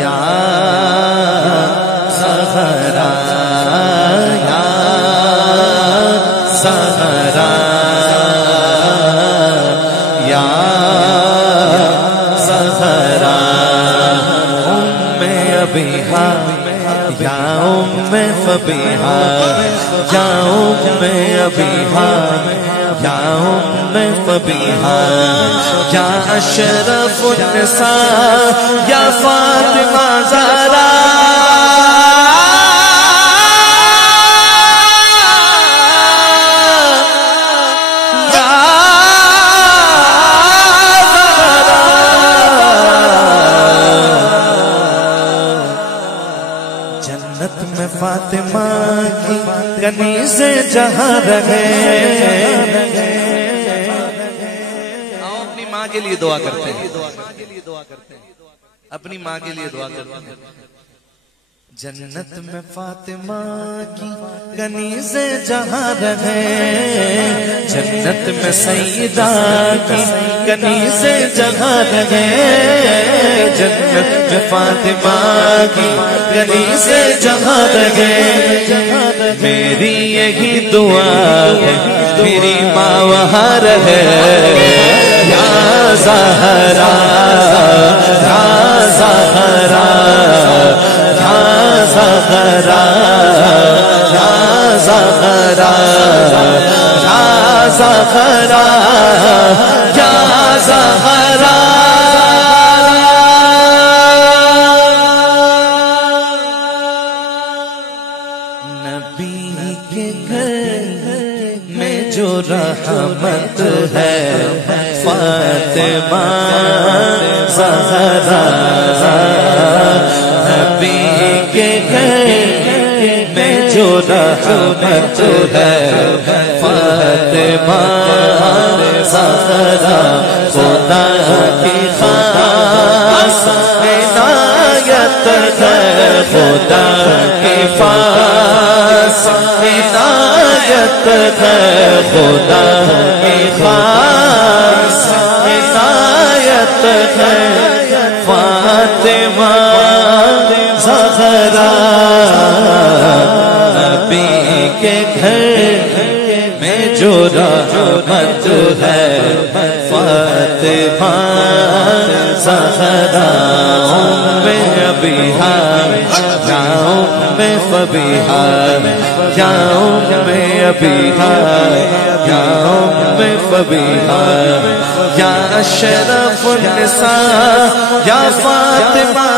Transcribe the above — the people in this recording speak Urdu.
یا زہرا یا زہرا یا زہرا ام ابیہا یا ام فبیہا یا ام ابیہا یا ام فبیہا یا اشرف النساء یا فاطمہ زہرا جنت میں فاطمہ کی کنیز جہاں رہے. اپنی ماں کے لیے دعا کرتے ہیں, اپنی ماں کے لیے دعا کرتے ہیں. جنت میں فاطمہ کی کنیز جہاں رہے, جنت میں سیدہ کی کنیز جہاں رہے, جنت میں فاطمہ کی کنیز جہاں رہے. میری یہی دعا ہے میری ماں وہاں رہے. یا زہرا یا زہرا یا زہرا یا زہرا یا زہرا یا زہرا. نبی کے گھر میں جو رحمت ہے فاطمہ زہرا. نبی کے گھر میں جو رحمت ہے فاطمہ زہرا. خدا کی خاص عنایت ہے, خدا کی خاص عنایت ہے, خدا کی خاص عنایت ہے. فاطمہ زہرا نبی کے گھر میں جو رحمت ہے فاطمہ زہرا. ام ابیہا یا ام فبیہا یا ام ابیہا یا ام فبیہا یا اشرف النساء یا فاطمہ